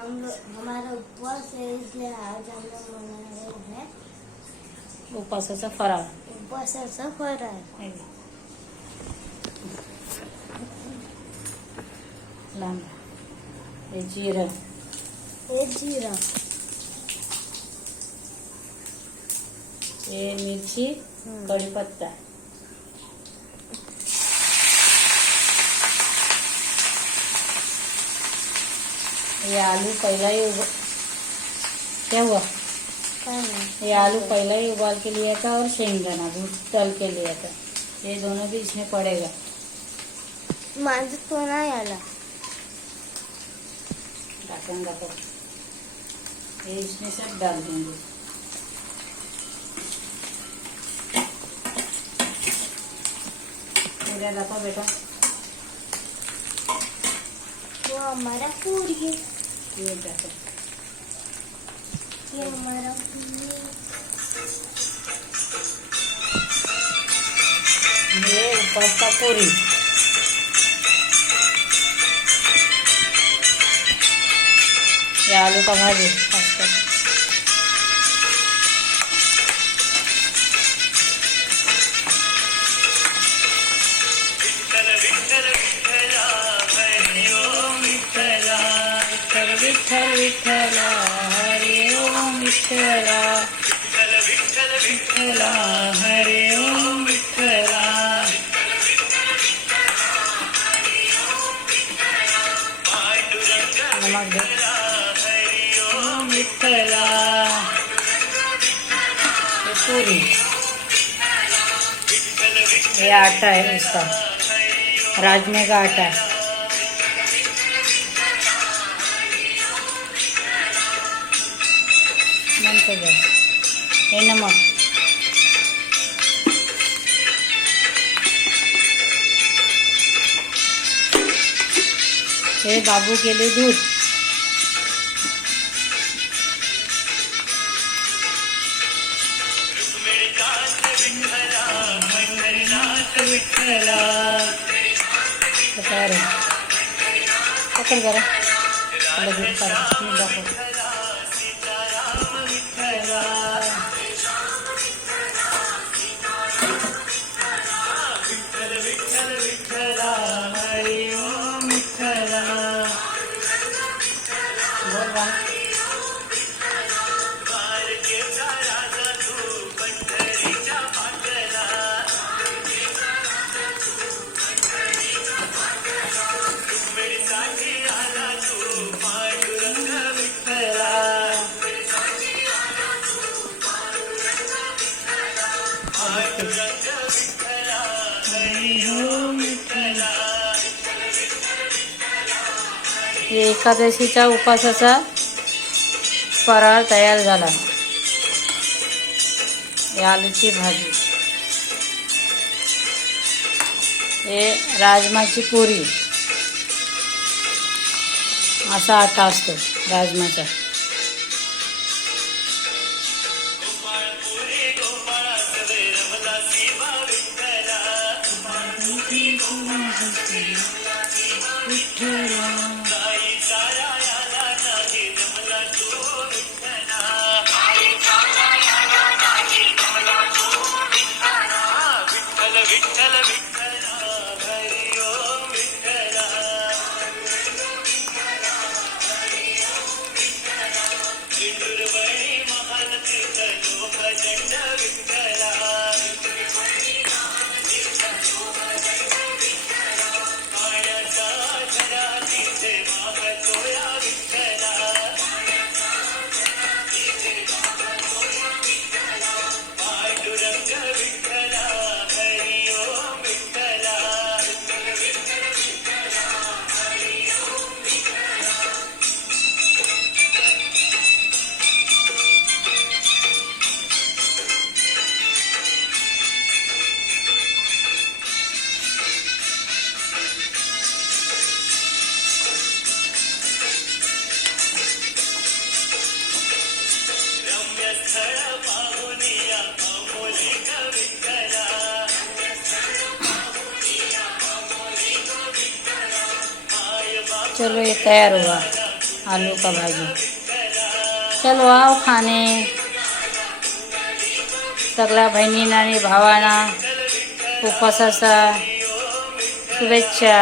हमारा उपवास है, इसलिए आज हम लोग मना रहे हैं उपासाचा फराळ. उपवासाचा फराळ. लांब हे जिरं, हे जिरा, हे मिरची, कढीपत्ता, ये आलू पहला ही क्या हुआ? ये आलू पहला ही उबाल के लिया था और शेंगदाना भून तल के लिया था. ये दोनों भी इसमें पड़ेगा. माझं तो नाही आला. ढक्कन का पर ये इसमें सब डाल देंगे. पूरा रखो बेटा. वो हमारा पूरी है, ये रखो. ये हमारा पूरी. ये पास्ता पूरी. ये आलू का भाजी पास्ता. विठ्ठल विठ्ठल हरि ओम विठ्ठला. विठ्ठला हरि ओम विठ्ठला. नमक दे. ओम विठ्ठला. ये पूरी, ये आटा है इसका, राजमे का आटा है. बंद कर दो. ये नमक, ये बाबू के लिए दूध. पकड़ जरा दूध का ये एकादशीचा उपासाचा फराळ तयार झाला. हे आलूची भाजी, हे राजमाची पुरी. असा आटा असतो राजमाचा. चलो ये तैयार हुआ आलू का भाजी। चलो आओ खाने, सगळ्या बहिणींना आणि भावांना उपवासाचा शुभेच्छा।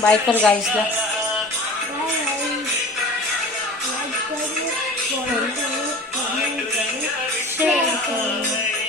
बाय कर गाईसला। शेअर करू।